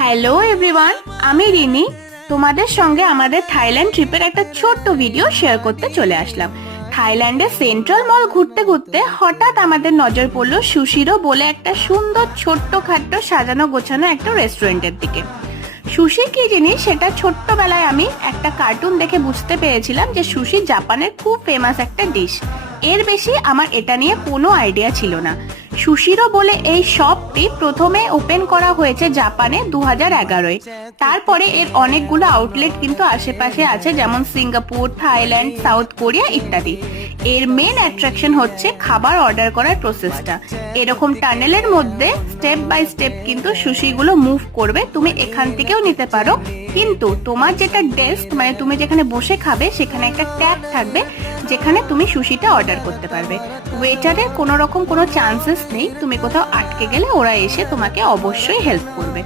Hello everyone, আমি রিনি। তোমাদের সঙ্গে আমাদের থাইল্যান্ড ট্রিপের একটা ছোট্ট ভিডিও শেয়ার করতে চলে আসলাম। থাইল্যান্ডের সেন্ট্রাল মল ঘুরতে ঘুরতে হঠাৎ আমাদের নজর পড়লো সুশিরো বলে একটা সুন্দর ছোট্ট খাট্ট সাজানো গোছানো একটা রেস্টুরেন্টের দিকে। সুশি কি জিনিস সেটা ছোট্টবেলায় আমি একটা কার্টুন দেখে বুঝতে পেরেছিলাম যে সুশি জাপানের খুব ফেমাস একটা ডিশ। এর বেশি আমার এটা নিয়ে কোনো আইডিয়া ছিল না। সুশিরো বলে এই শপটি প্রথমে ওপেন করা হয়েছে জাপানে 2011-এ। তারপরে এর অনেকগুলো আউটলেট কিন্তু আশেপাশে আছে, যেমন সিঙ্গাপুর, থাইল্যান্ড, সাউথ কোরিয়া ইত্যাদি। এর মেন অ্যাট্রাকশন হচ্ছে খাবার অর্ডার করার প্রসেসটা। এরকম টানেলের মধ্যে স্টেপ বাই স্টেপ কিন্তু সুশিগুলো মুভ করবে, তুমি এখান থেকেও নিতে পারো। কিন্তু তোমার যেটা ডেস্ক, মানে তুমি যেখানে বসে খাবে, সেখানে একটা ট্যাব থাকবে যেখানে তুমি সুশিটা অর্ডার করতে পারবে। ওয়েটারের কোনো রকম কোনো চান্সেস নেই, তুমি কোথাও আটকে গেলে ওরা এসে তোমাকে অবশ্যই হেল্প করবে।